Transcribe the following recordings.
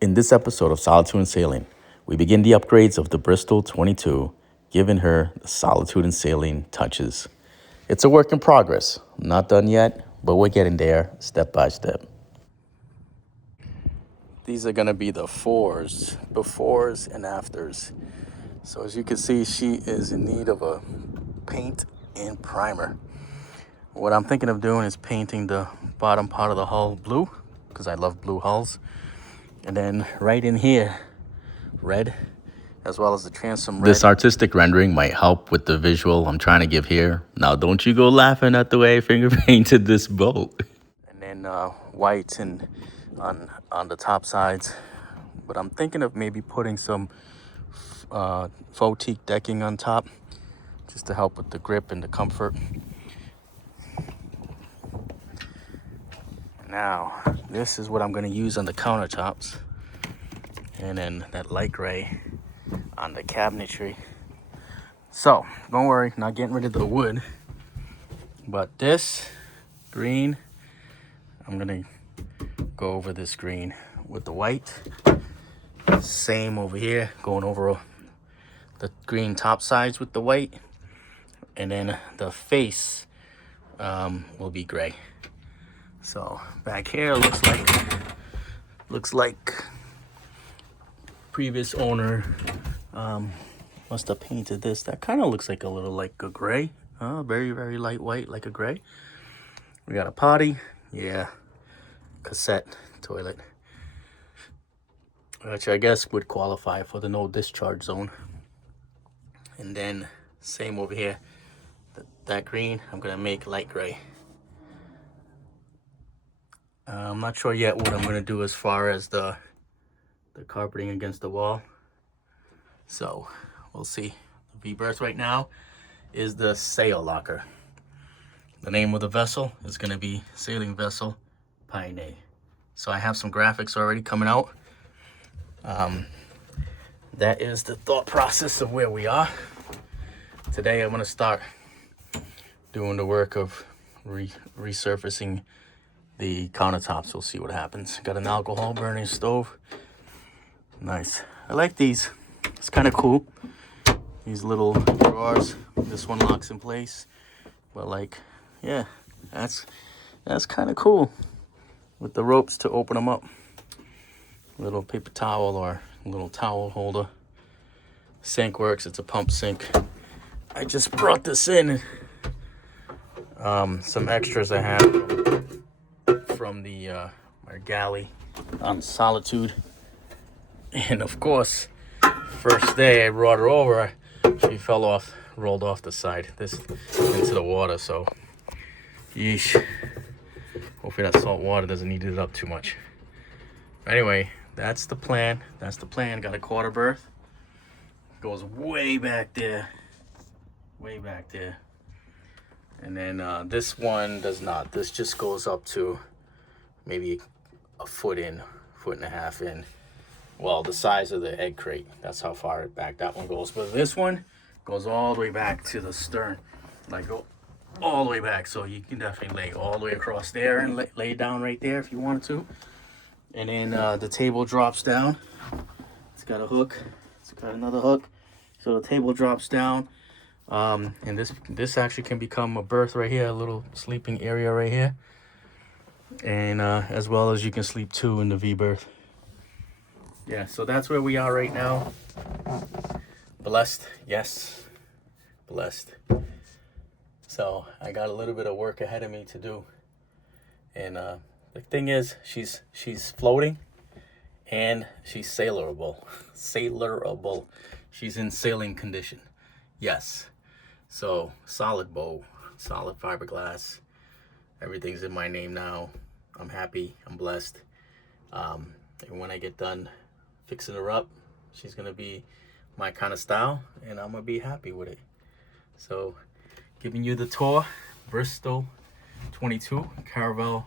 In this episode of Solitude and Sailing, we begin the upgrades of the Bristol 22, giving her the Solitude and Sailing touches. It's a work in progress, not done yet, but we're getting there step by step. These are gonna be the befores and afters. So as you can see, she is in need of a paint and primer. What I'm thinking of doing is painting the bottom part of the hull blue, because I love blue hulls. And then right in here, red, as well as the transom red. This artistic rendering might help with the visual I'm trying to give here. Now, don't you go laughing at the way I finger painted this boat. And then white and on the top sides. But I'm thinking of maybe putting some faux teak decking on top, just to help with the grip and the comfort. Now, this is what I'm going to use on the countertops. And then that light gray on the cabinetry. So, don't worry, not getting rid of the wood. But this green, I'm going to go over this green with the white. Same over here, going over the green top sides with the white. And then the face will be gray. So back here looks like previous owner must have painted this. That kind of looks like a little like a gray, very, very light white, like a gray. We got a potty, yeah, cassette toilet, which I guess would qualify for the no discharge zone. And then same over here, that green, I'm gonna make light gray. I'm not sure yet what I'm going to do as far as the carpeting against the wall. So we'll see. The V-berth right now is the sail locker. The name of the vessel is going to be Sailing Vessel Pioneer. So I have some graphics already coming out. That is the thought process of where we are. Today I'm going to start doing the work of resurfacing the countertops. We'll see what happens. Got an alcohol burning stove. Nice. I like these. It's kind of cool. These little drawers. This one locks in place. But like, yeah, that's kind of cool. With the ropes to open them up. Little paper towel or little towel holder. Sink works. It's a pump sink. I just brought this in. Some extras I have from the our galley on Solitude. And of course, first day I brought her over, she fell off, rolled off the side, this into the water. So yeesh, hopefully that salt water doesn't eat it up too much. Anyway, that's the plan. Got a quarter berth, goes way back there, and then this one does not. This just goes up to maybe a foot and a half in. Well, the size of the egg crate. That's how far back that one goes. But this one goes all the way back to the stern. Like, go all the way back. So you can definitely lay all the way across there and lay down right there if you wanted to. And then the table drops down. It's got a hook. It's got another hook. So the table drops down. And this actually can become a berth right here. A little sleeping area right here. And as well as you can sleep two in the V-berth. Yeah, so that's where we are right now. Blessed, yes, blessed. So I got a little bit of work ahead of me to do. And the thing is, she's floating and she's sailorable. She's in sailing condition. Yes. So solid bow, solid fiberglass. Everything's in my name now. I'm happy. I'm blessed. And when I get done fixing her up, she's going to be my kind of style, and I'm going to be happy with it. So, giving you the tour. Bristol 22 Caravelle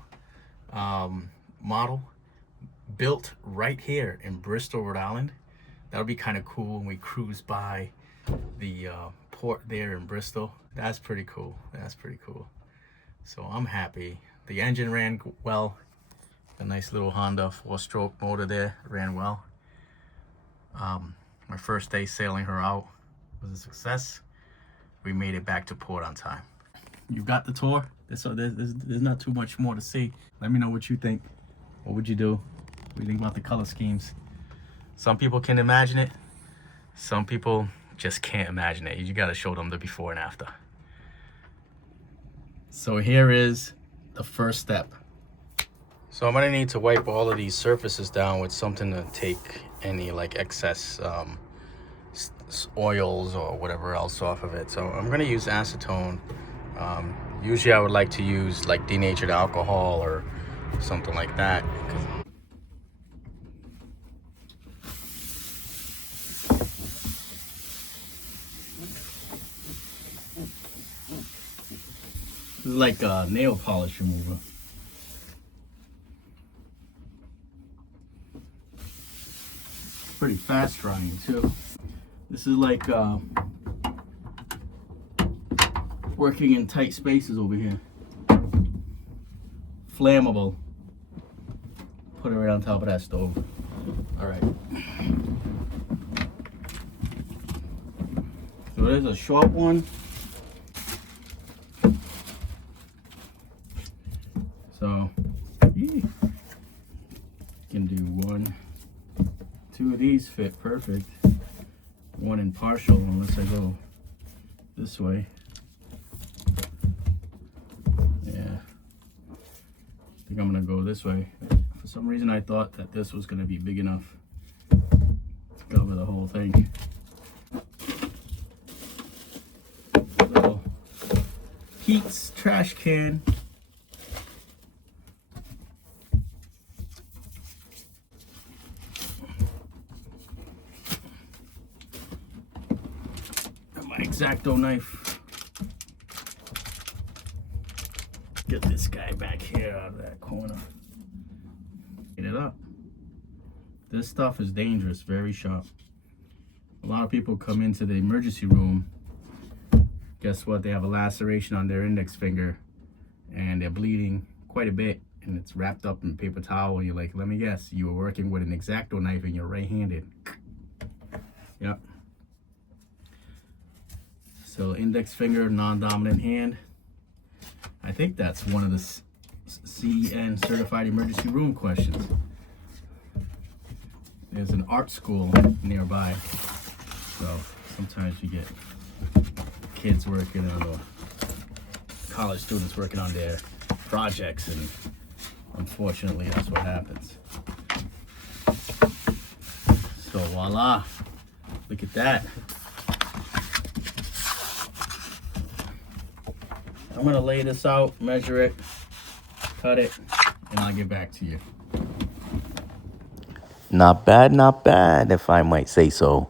model. Built right here in Bristol, Rhode Island. That'll be kind of cool when we cruise by the port there in Bristol. That's pretty cool. So I'm happy. The engine ran well. A nice little Honda 4-stroke motor there, ran well. My first day sailing her out was a success. We made it back to port on time. You got the tour? There's not too much more to see. Let me know what you think. What would you do? What do you think about the color schemes? Some people can imagine it. Some people just can't imagine it. You gotta show them the before and after. So here is the first step. So I'm gonna need to wipe all of these surfaces down with something to take any like excess oils or whatever else off of it. So I'm gonna use acetone. Usually I would like to use like denatured alcohol or something like that. This is like a nail polish remover. Pretty fast drying too. This is like working in tight spaces over here. Flammable. Put it right on top of that stove. All right. So there's a short one. So you can do 1, 2 of these fit perfect. One in partial unless I go this way. Yeah, I think I'm gonna go this way. For some reason I thought that this was gonna be big enough to cover the whole thing. So, Pete's trash can. X-Acto knife. Get this guy back here out of that corner. Get it up. This stuff is dangerous, very sharp. A lot of people come into the emergency room. Guess what? They have a laceration on their index finger and they're bleeding quite a bit and it's wrapped up in paper towel. And you're like, let me guess, you were working with an X-Acto knife and you're right-handed. Yep. So index finger, non-dominant hand. I think that's one of the CN certified emergency room questions. There's an art school nearby. So sometimes you get kids working on, or college students working on their projects, and unfortunately that's what happens. So voila, look at that. I'm gonna lay this out, measure it, cut it, and I'll get back to you. Not bad, if I might say so.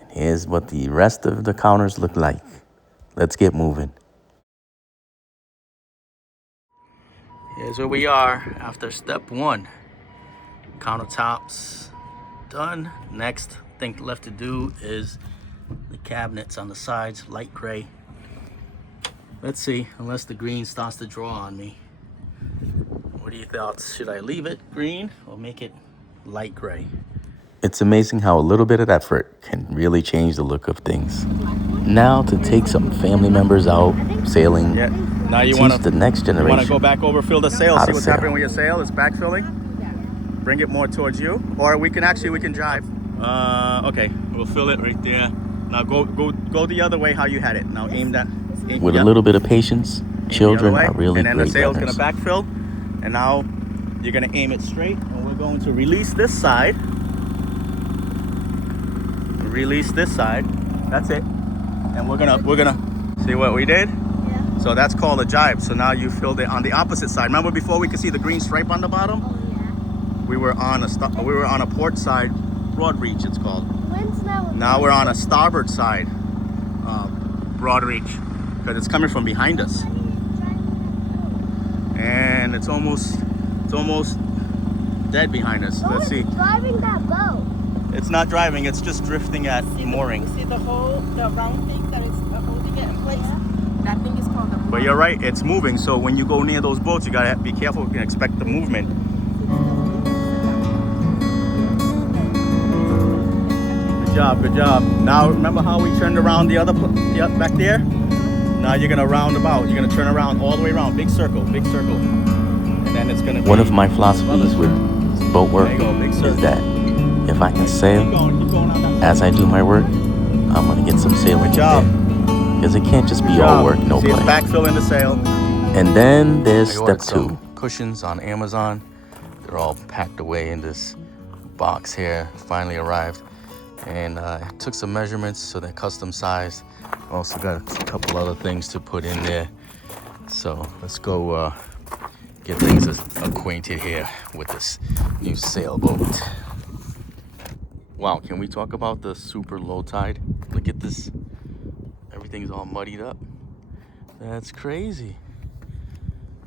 And here's what the rest of the counters look like. Let's get moving. Here's where we are after step 1. Countertops done. Next thing left to do is the cabinets on the sides, light gray. Let's see, unless the green starts to draw on me. What are your thoughts? Should I leave it green or make it light gray? It's amazing how a little bit of effort can really change the look of things. Now to take some family members out sailing, Yeah. Now you teach want the next generation. You want to go back over, fill the sail, how see to what's sail. happening with your sail. It's back filling. Bring it more towards you, or we can drive. Okay, we'll fill it right there. Now go the other way how you had it. Now aim that. With a little bit of patience, children are really and then great the sail's runners. gonna backfill, and now you're gonna aim it straight, and we're going to release this side. Release this side. That's it. And we're gonna see what we did. Yeah. So that's called a jibe. So now you filled it on the opposite side. Remember before we could see the green stripe on the bottom? Oh yeah. We were on a port side, broad reach it's called. When's now? Now we're on a starboard side, broad reach, because it's coming from behind us. And it's almost dead behind us. Let's see. Driving that boat. It's not driving, it's just drifting at mooring. You see the round thing that is holding it in place? That thing is called the But you're right, it's moving, so when you go near those boats, you gotta be careful and expect the movement. Good job, good job. Now remember how we turned around the other back there? Now you're gonna round about. You're gonna turn around all the way around. Big circle, big circle. And then it's gonna be One of my philosophies with boat work there you go, big circle. is that if I can Keep sail going on that. as I do my work, I'm gonna get some sailing in Good job. there. Because it can't just be Good all job. work, no See, it's play. backfilling the sail. And then there's I ordered step 2. some cushions on Amazon. They're all packed away in this box here. Finally arrived. And I took some measurements so they're custom sized. Also got a couple other things to put in there. So let's go get things acquainted here with this new sailboat. Wow, can we talk about the super low tide? Look at this. Everything's all muddied up. That's crazy.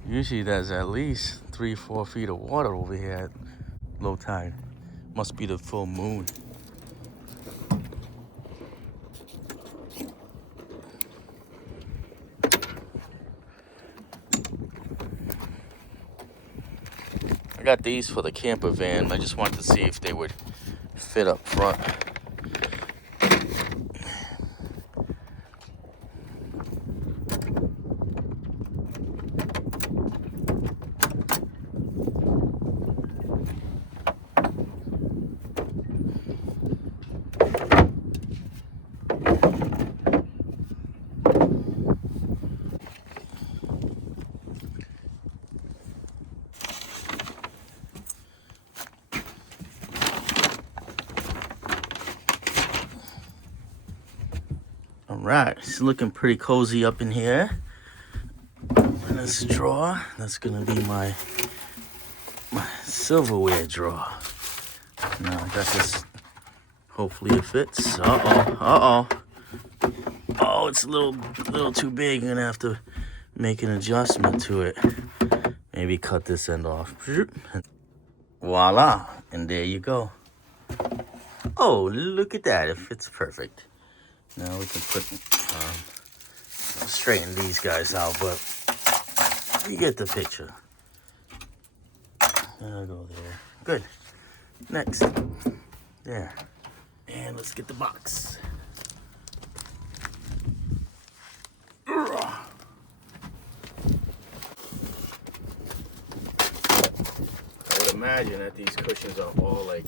Usually there's at least 3-4 feet of water over here at low tide. Must be the full moon. I got these for the camper van. I just wanted to see if they would fit up front. All right, it's looking pretty cozy up in here. In this drawer, that's gonna be my silverware drawer. Now I got this. Hopefully it fits. Oh, it's a little too big. I'm gonna have to make an adjustment to it. Maybe cut this end off. Voila, and there you go. Oh, look at that! It fits perfect. Now we can put straighten these guys out, but you get the picture. I'll go there. Good. Next. There. And let's get the box. I would imagine that these cushions are all like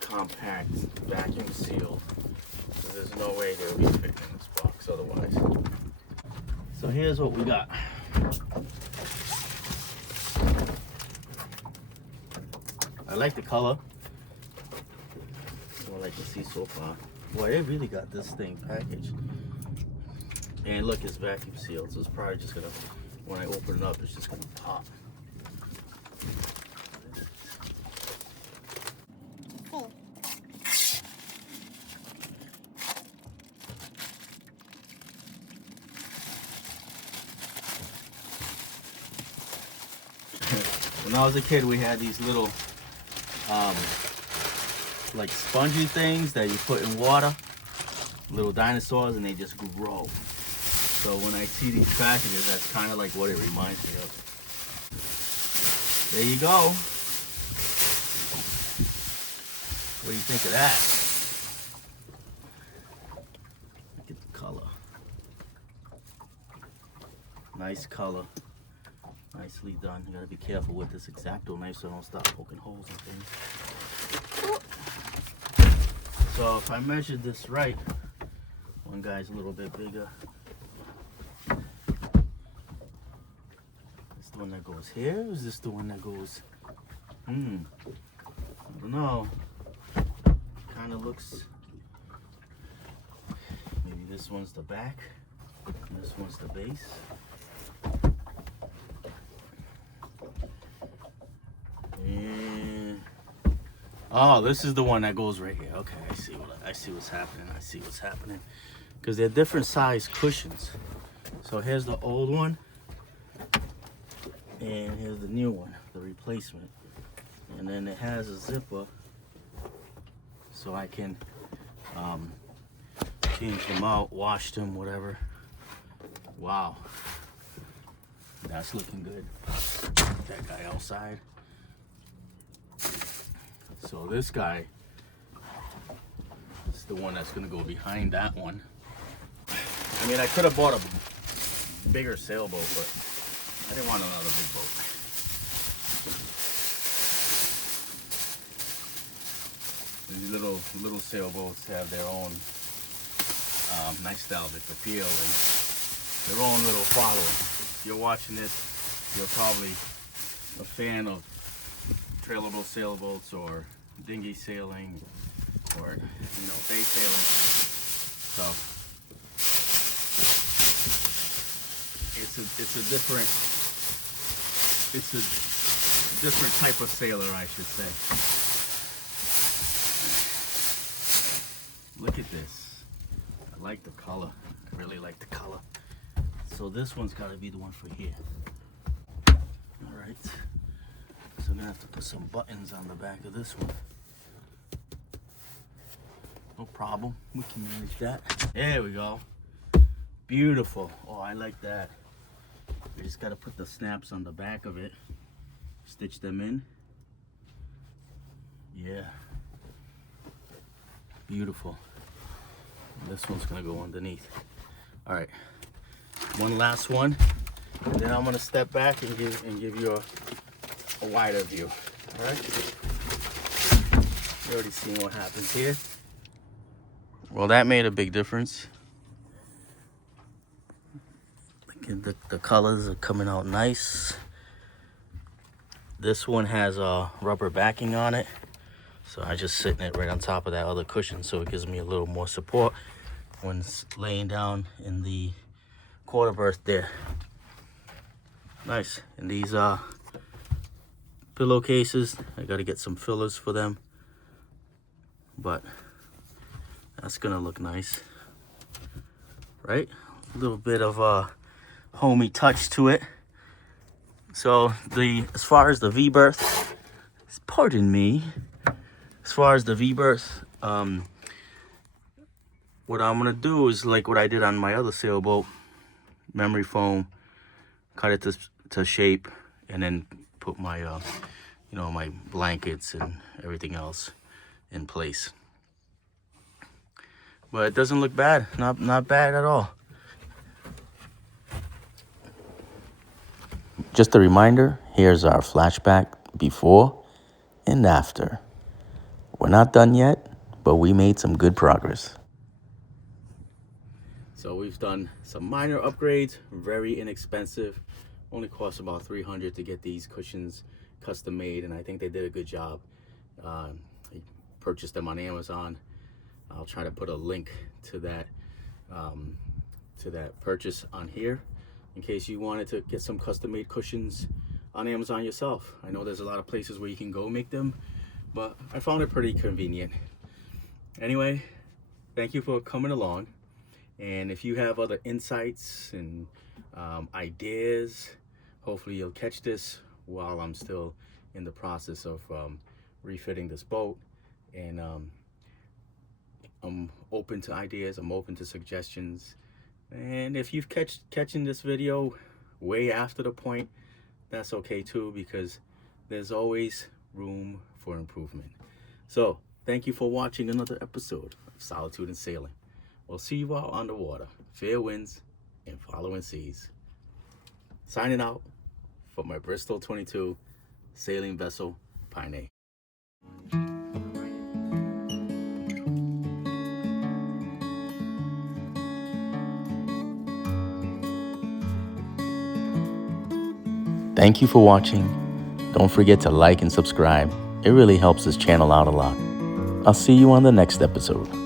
compact, vacuum sealed. So there's no way they'll be fitting in this box otherwise. So here's what we got. I like the color. That's what I like to see so far. Boy, they really got this thing packaged. And look, it's vacuum sealed, so it's probably just gonna, when I open it up, it's just gonna pop. When I was a kid, we had these little like spongy things that you put in water, little dinosaurs, and they just grow. So when I see these packages, that's kind of like what it reminds me of. There you go. What do you think of that? Look at the color. Nice color. Nicely done. You gotta be careful with this X-Acto knife so I don't start poking holes in things. So if I measured this right, one guy's a little bit bigger. Is this the one that goes here? Or is this the one that goes? I don't know. Kind of looks. Maybe this one's the back, and this one's the base. And oh, this is the one that goes right here. Okay, I see what's happening. I see what's happening. Because they're different size cushions. So here's the old one, and here's the new one, the replacement. And then it has a zipper, so I can change them out, wash them, whatever. Wow. That's looking good. That guy outside. So this guy is the one that's gonna go behind that one. I mean, I could have bought a bigger sailboat, but I didn't want another big boat. These little sailboats have their own nice nostalgic appeal and their own little following. If you're watching this, you're probably a fan of trailable sailboats or dinghy sailing or bay sailing. So it's a different type of sailor, I should say. Look at this. I like the color. I really like the color. So this one's got to be the one for here. All right. So I'm gonna have to put some buttons on the back of this one. No problem. We can manage that. There we go. Beautiful. Oh, I like that. We just got to put the snaps on the back of it. Stitch them in. Yeah. Beautiful. This one's gonna go underneath. All right, one last one, and then I'm gonna step back and give you a wider view. All right. You already seen what happens here. Well, that made a big difference. The colors are coming out nice. This one has a rubber backing on it. So I just sitting it right on top of that other cushion, so it gives me a little more support when laying down in the quarter berth there. Nice. And these pillowcases, I got to get some fillers for them, but that's gonna look nice, right? A little bit of a homey touch to it. So as far as the V berth, pardon me. As far as the V-berth, what I'm gonna do is like what I did on my other sailboat, memory foam, cut it to shape, and then put my, my blankets and everything else in place. But it doesn't look bad, not bad at all. Just a reminder, here's our flashback before and after. We're not done yet, but we made some good progress. So we've done some minor upgrades, very inexpensive. Only cost about $300 to get these cushions custom made, and I think they did a good job. I purchased them on Amazon. I'll try to put a link to that purchase on here in case you wanted to get some custom made cushions on Amazon yourself. I know there's a lot of places where you can go make them, but I found it pretty convenient. Anyway, thank you for coming along. And if you have other insights and ideas, hopefully you'll catch this while I'm still in the process of refitting this boat. And I'm open to ideas, I'm open to suggestions. And if you've catching this video way after the point, that's okay too, because there's always room for improvement. So thank you for watching another episode of Solitude and Sailing. We'll see you out on the water, fair winds and following seas. Signing out for my Bristol 22 sailing vessel, Pine. Thank you for watching. Don't forget to like and subscribe. It really helps this channel out a lot. I'll see you on the next episode.